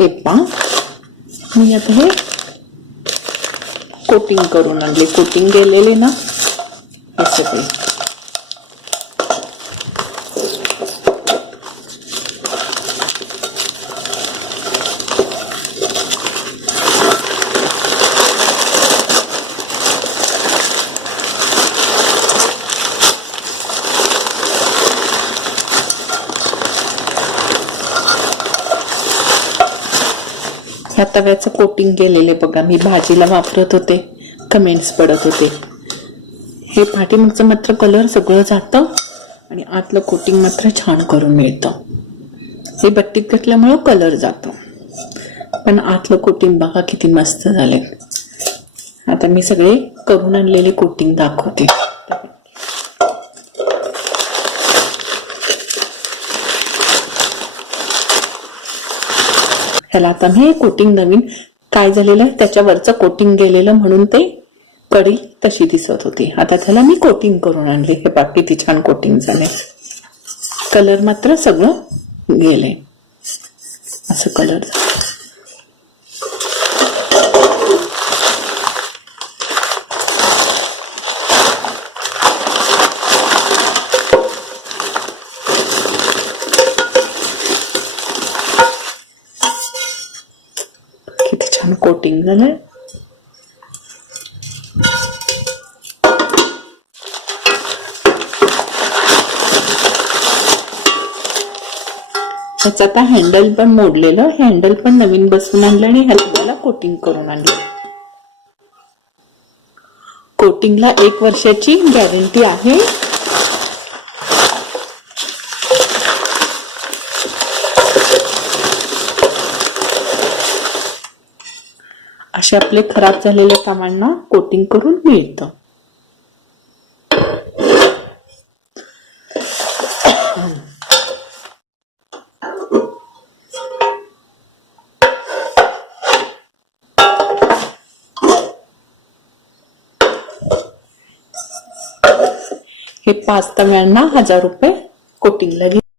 Peppa. मी आता हे coating करून आणले. कोटिंग गेलेले ना हे सगळे. ह्या तव्याचं कोटिंग केलेले बघा. मी भाजीला वापरत होते. कमेंट्स पडत होते. हे पाठीमागचं मात्र कलर सगळं जातं आणि आतलं कोटिंग मात्र छान करून मिळतं. हे बट्टीत घातल्यामुळं कलर जातो. पण आतलं कोटिंग बघा किती मस्त झाले आता मी सगळे करून आणलेले कोटिंग दाखवते. ह्याला आता हे कोटिंग नवीन काय झालेलं त्याच्यावरचं कोटिंग गेलेलं म्हणून ते कडी तशी दिसत होती. आता त्याला मी कोटिंग करून आणले. हे पा किती छान कोटिंग झाले कलर मात्र सगळं गेले असं कलर झालं. छान कोटिंग झालंय. ह्याचं आता हँडल पण मोडलेलं. हँडल पण नवीन बसवून आणलं आणि ह्याला कोटिंग करून आणलं. कोटिंगला एक वर्षाची गॅरंटी आहे. असे आपले खराब झालेल्या कामांना कोटिंग करून मिळतं. हे पाच तव्यांना हजार रुपये कोटिंगला घेतले